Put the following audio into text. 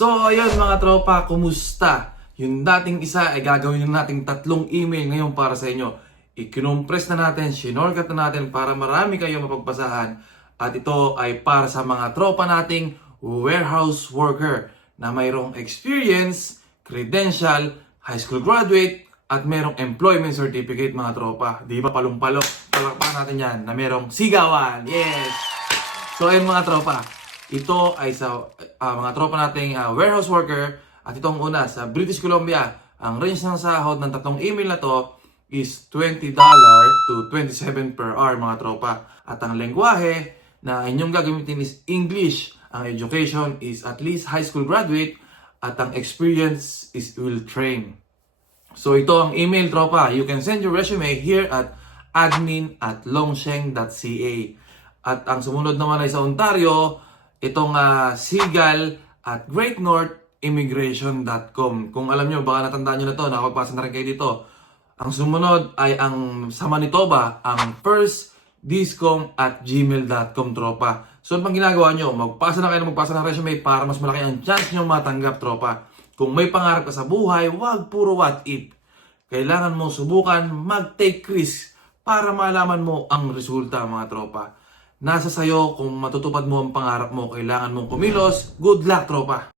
So, ayun mga tropa, kumusta? Yung dating isa ay gagawin na nating 3 email ngayon para sa inyo. I-compress na natin, shinortcut na natin para marami kayo mapagbasahan. At ito ay para sa mga tropa nating warehouse worker na mayroong experience, credential, high school graduate, at mayroong employment certificate mga tropa. Di ba palumpalo? Palakpakan natin yan na mayroong sigawan. Yes! So ayun mga tropa, ito ay sa mga tropa nating warehouse worker at ito ang una sa British Columbia. Ang range ng sahod ng 3 email na to is $20 to 27 per hour mga tropa. At ang lengguwahe na inyong gagamitin is English. Ang education is at least high school graduate at ang experience is will train. So ito ang email tropa. You can send your resume here at admin@longsheng.ca. At ang sumunod naman ay sa Ontario, itong Seagal at greatnorthimmigration.com. Kung alam nyo, baka natandaan nyo na to, nakapagpasa na rin kayo dito. Ang sumunod ay ang sa Manitoba, ang firstdiscom@gmail.com tropa. So ano pang ginagawa nyo? Magpasa na kayo ng resume para mas malaki ang chance nyo matanggap tropa. Kung may pangarap ka sa buhay, wag puro what if. Kailangan mo subukan mag-take risk para malaman mo ang resulta mga tropa. Nasa sayo kung matutupad mo ang pangarap mo, kailangan mong kumilos. Good luck tropa!